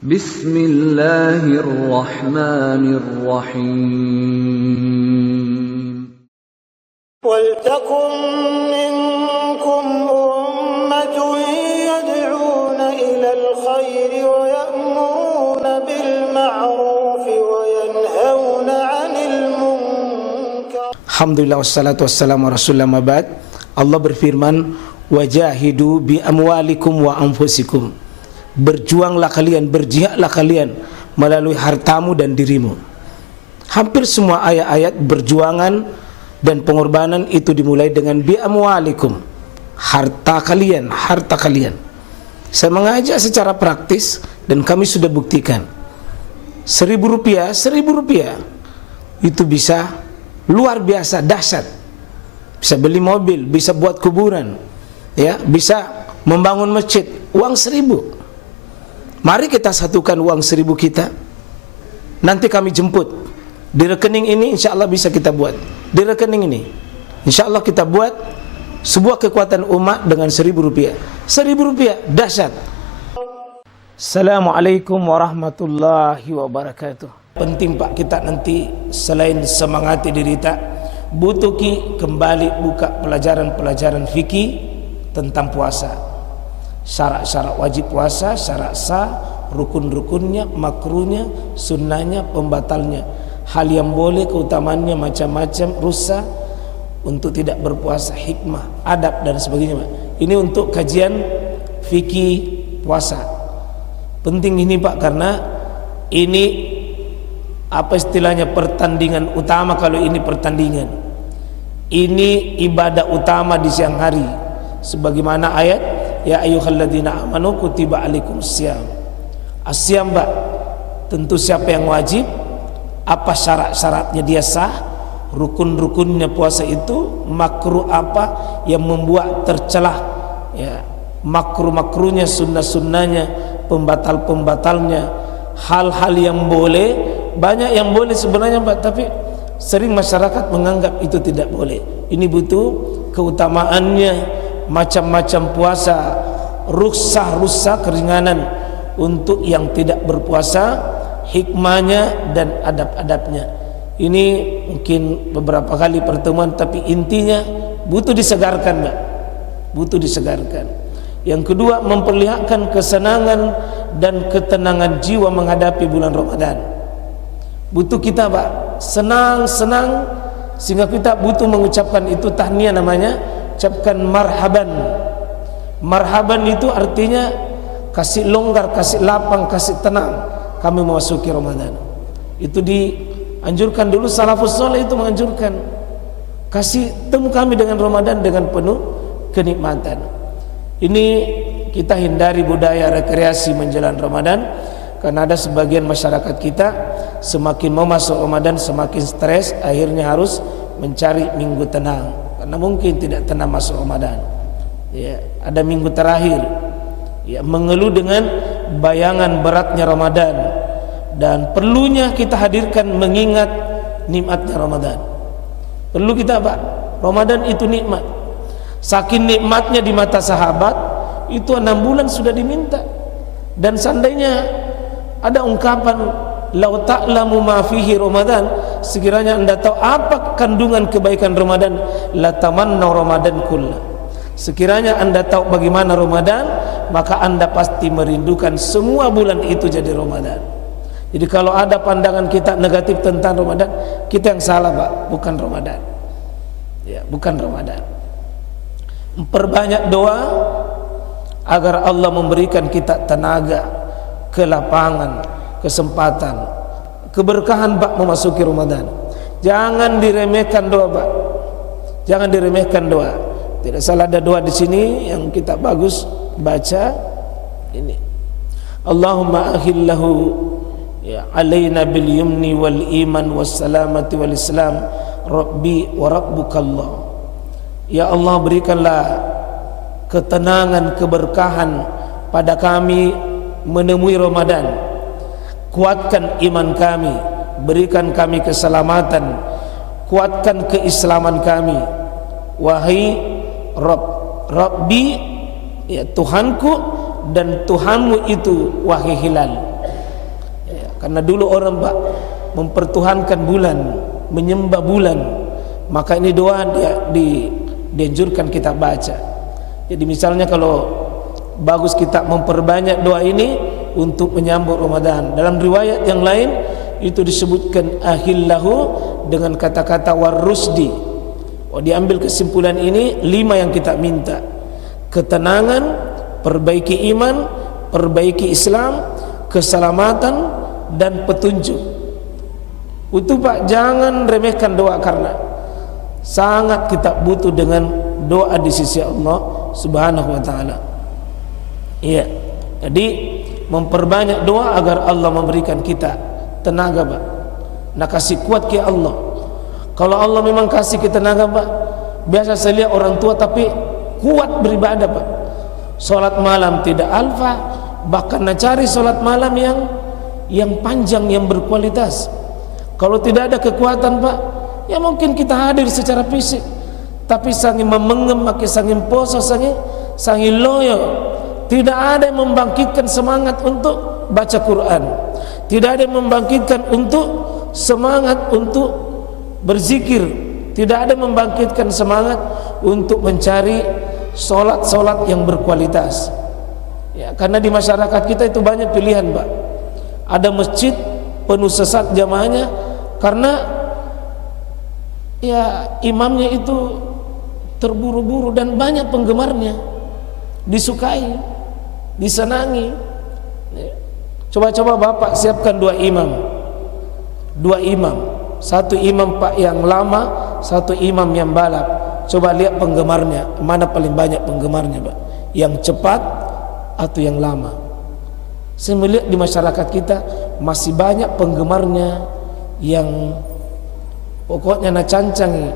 Bismillahirrahmanirrahim. وَلْتَكُنْ مِنْكُمْ أُمَّةٌ يَدْعُونَ إِلَى الْخَيْرِ وَيَأْمُرُونَ بِالْمَعْرُوفِ وَيَنْهَوْنَ عَنِ الْمُنْكَرِ. Alhamdulillah wassalatu wassalamu ala rasulillah mabad. Allah berfirman, wajahidu bi amwalikum wa anfusikum. Berjuanglah kalian, berjihadlah kalian melalui hartamu dan dirimu. Hampir semua ayat-ayat berjuangan dan pengorbanan itu dimulai dengan bi amwalikum, harta kalian, harta kalian. Saya mengajak secara praktis dan kami sudah buktikan. Rp1.000 itu bisa luar biasa dahsyat. Bisa beli mobil, bisa buat kuburan, ya, bisa membangun masjid. Uang 1.000. Mari kita satukan uang 1.000 kita. Nanti kami jemput di rekening ini, insya Allah bisa kita buat. Di rekening ini insya Allah kita buat sebuah kekuatan umat dengan Rp1.000. Rp1.000 dahsyat. Assalamualaikum warahmatullahi wabarakatuh. Penting Pak, kita nanti selain semangati diri kita, butuh kembali buka pelajaran-pelajaran fikih tentang puasa. Syarat-syarat wajib puasa, syarat sah, rukun-rukunnya, makruhnya, sunnahnya, pembatalnya, hal yang boleh, keutamaannya, macam-macam, rusak untuk tidak berpuasa, hikmah, adab dan sebagainya. Ini untuk kajian fikih puasa. Penting ini Pak, karena ini apa istilahnya, pertandingan utama. Kalau ini pertandingan, ini ibadah utama di siang hari, sebagaimana ayat ya ayyuhalladzina amanu kutiba alaikumussyam. Asyam Pak, tentu siapa yang wajib, apa syarat-syaratnya dia sah, rukun-rukunnya puasa itu, makruh apa yang membuat tercelah, ya, makruh-makruhnya, sunnah-sunnahnya, pembatal-pembatalnya, hal-hal yang boleh. Banyak yang boleh sebenarnya Pak, tapi sering masyarakat menganggap itu tidak boleh. Ini butuh keutamaannya, macam-macam puasa, rukhsah keringanan untuk yang tidak berpuasa, hikmahnya dan adab-adabnya. Ini mungkin beberapa kali pertemuan, tapi intinya butuh disegarkan Mbak, butuh disegarkan. Yang kedua, memperlihatkan kesenangan dan ketenangan jiwa menghadapi bulan Ramadan. Butuh kita Pak senang-senang, sehingga kita butuh mengucapkan itu tahniah namanya, ucapkan marhaban. Marhaban itu artinya kasih longgar, kasih lapang, kasih tenang kami memasuki Ramadan. Itu dianjurkan dulu, salafus saleh itu menganjurkan, kasih temu kami dengan Ramadan dengan penuh kenikmatan. Ini kita hindari budaya rekreasi menjelang Ramadan, karena ada sebagian masyarakat kita semakin mau masuk Ramadan semakin stres, akhirnya harus mencari minggu tenang, karena mungkin tidak tenang masuk Ramadan. Ya, ada minggu terakhir, ya, mengeluh dengan bayangan beratnya Ramadan, dan perlunya kita hadirkan mengingat nikmatnya Ramadan. Perlu kita Pak, Ramadan itu nikmat. Saking nikmatnya di mata sahabat, itu 6 bulan sudah diminta. Dan seandainya ada ungkapan lau ta'lamu ma fihi Ramadan, sekiranya Anda tahu apa kandungan kebaikan Ramadan, la tamanna Ramadan kullah. Sekiranya Anda tahu bagaimana Ramadan, maka Anda pasti merindukan semua bulan itu jadi Ramadan. Jadi kalau ada pandangan kita negatif tentang Ramadan, kita yang salah Pak, bukan Ramadan. Ya, bukan Ramadan. Memperbanyak doa agar Allah memberikan kita tenaga, kelapangan, kesempatan, keberkahan Pak memasuki Ramadan. Jangan diremehkan doa Pak. Jangan diremehkan doa. Tidak salah ada doa di sini yang kita bagus baca ini. Allahumma akhillahu ya alaina bil yumni wal iman was salamati wal islam rabbi wa rabbukallah. Ya Allah, berikanlah ketenangan, keberkahan pada kami menemui Ramadan. Kuatkan iman kami, berikan kami keselamatan, kuatkan keislaman kami. Wahai Rabbi, ya Tuhanku dan Tuhanmu itu wahai hilal. Karena dulu orang Pak mempertuhankan bulan, menyembah bulan, maka ini doa dianjurkan kita baca. Jadi misalnya kalau bagus kita memperbanyak doa ini untuk menyambut Ramadan. Dalam riwayat yang lain itu disebutkan ahillahu dengan kata-kata warusdi. Diambil kesimpulan ini 5 yang kita minta: ketenangan, perbaiki iman, perbaiki Islam, keselamatan dan petunjuk. Itu Pak, jangan remehkan doa, karena sangat kita butuh dengan doa di sisi Allah Subhanahu wa taala. Iya. Jadi memperbanyak doa agar Allah memberikan kita tenaga, Pak. Nak kasih kuat ke Allah. Kalau Allah memang kasih kita tenaga, Pak. Biasa saya lihat orang tua tapi kuat beribadah, Pak. Salat malam tidak alfa, bahkan nak cari salat malam yang panjang, yang berkualitas. Kalau tidak ada kekuatan, Pak, ya mungkin kita hadir secara fisik, tapi sangat memengem, sangat poso, sangat loyo. Tidak ada yang membangkitkan semangat untuk baca Quran. Tidak ada yang membangkitkan untuk semangat untuk berzikir. Tidak ada yang membangkitkan semangat untuk mencari solat-solat yang berkualitas. Ya, karena di masyarakat kita itu banyak pilihan, Pak. Ada masjid penuh sesat jamaahnya karena ya imamnya itu terburu-buru dan banyak penggemarnya, disukai, disenangi. Coba-coba Bapak siapkan 2 imam, 2 imam, 1 imam Pak yang lama, 1 imam yang balap. Coba lihat penggemarnya, mana paling banyak penggemarnya, Pak? Yang cepat atau yang lama? Saya melihat di masyarakat kita masih banyak penggemarnya yang pokoknya nak cancangi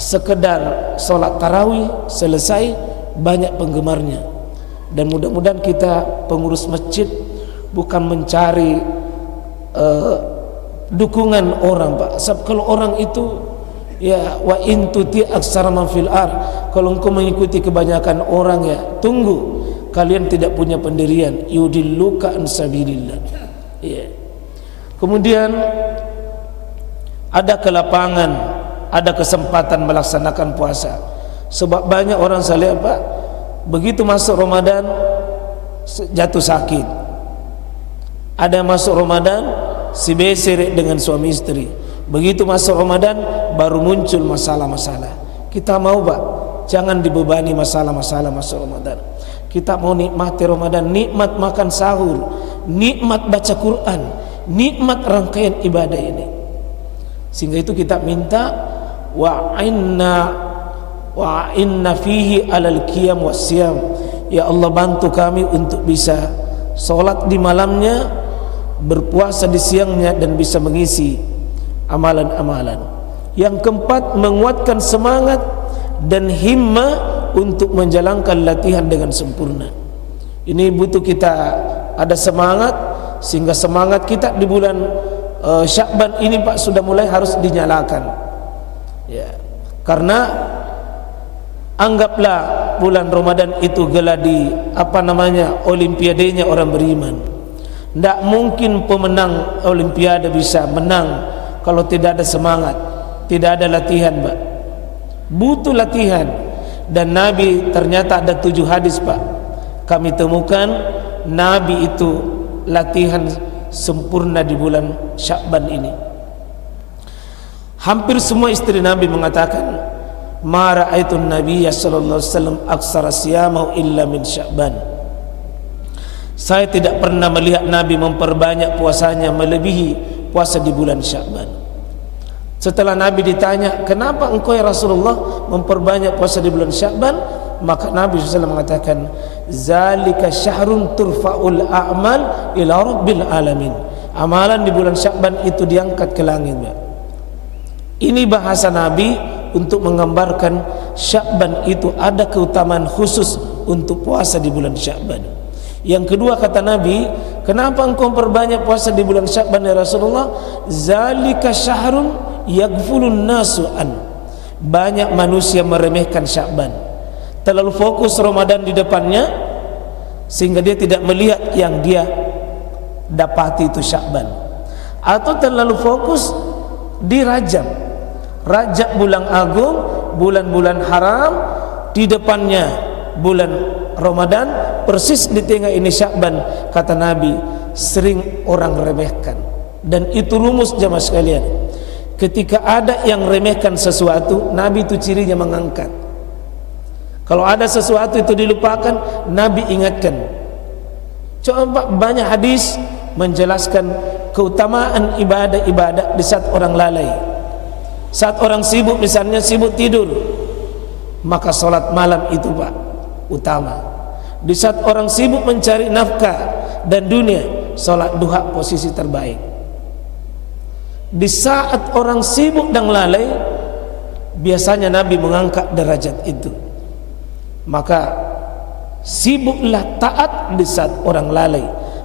sekedar sholat tarawih selesai, banyak penggemarnya. Dan mudah-mudahan kita pengurus masjid bukan mencari dukungan orang, Pak. Sebab kalau orang itu ya wa in tuti aksara man fil ar, kalau engkau mengikuti kebanyakan orang, ya tunggu, kalian tidak punya pendirian, yudilluka an sabilillah. Ya. Kemudian ada kelapangan, ada kesempatan melaksanakan puasa. Sebab banyak orang saya lihat, Pak, begitu masuk Ramadan jatuh sakit. Ada yang masuk Ramadan sibesere dengan suami istri. Begitu masuk Ramadan baru muncul masalah-masalah. Kita mau, Pak, jangan dibebani masalah-masalah masuk Ramadan. Kita mau nikmati Ramadan, nikmat makan sahur, nikmat baca Quran, nikmat rangkaian ibadah ini. Sehingga itu kita minta wa inna fihi alal qiyam wasyam. Ya Allah, bantu kami untuk bisa salat di malamnya, berpuasa di siangnya, dan bisa mengisi amalan-amalan. Yang keempat, menguatkan semangat dan himmah untuk menjalankan latihan dengan sempurna. Ini butuh kita ada semangat, sehingga semangat kita di bulan Sya'ban ini, Pak, sudah mulai harus dinyalakan. Ya, karena anggaplah bulan Ramadan itu geladi olimpiadenya orang beriman. Tidak mungkin pemenang olimpiade bisa menang kalau tidak ada semangat, tidak ada latihan, Pak. Butuh latihan. Dan Nabi ternyata ada 7 hadis, Pak, kami temukan Nabi itu latihan sempurna di bulan Sya'ban ini. Hampir semua istri Nabi mengatakan, ma ra'aitun nabiyya sallallahu alaihi wasallam aksara siyamahu illa min Sya'ban. Saya tidak pernah melihat Nabi memperbanyak puasanya melebihi puasa di bulan Sya'ban. Setelah Nabi ditanya, kenapa engkau ya Rasulullah memperbanyak puasa di bulan Sya'ban? Maka Nabi SAW mengatakan, zalika syahrun turfa'ul a'mal ila rabbil alamin. Amalan di bulan Sya'ban itu diangkat ke langit. Ini bahasa Nabi untuk menggambarkan Sya'ban itu ada keutamaan khusus untuk puasa di bulan Sya'ban. Yang kedua, kata Nabi, kenapa engkau perbanyak puasa di bulan Sya'ban ya Rasulullah? Zalika syahrun yaghfulun nasu an. Banyak manusia meremehkan Sya'ban, terlalu fokus Ramadan di depannya, sehingga dia tidak melihat yang dia dapati itu Sya'ban, atau terlalu fokus di Rajab. Rajab bulan agung, bulan-bulan haram, di depannya bulan Ramadan, persis di tengah ini Sya'ban. Kata Nabi, sering orang remehkan. Dan itu rumus jamaah sekalian, ketika ada yang remehkan sesuatu, Nabi itu cirinya mengangkat. Kalau ada sesuatu itu dilupakan, Nabi ingatkan. Coba banyak hadis menjelaskan keutamaan ibadah-ibadah di saat orang lalai. Saat orang sibuk, misalnya sibuk tidur, maka sholat malam itu Pak utama. Di saat orang sibuk mencari nafkah dan dunia, sholat duha posisi terbaik. Di saat orang sibuk dan lalai, biasanya Nabi mengangkat derajat itu. Maka sibuklah taat di saat orang lalai,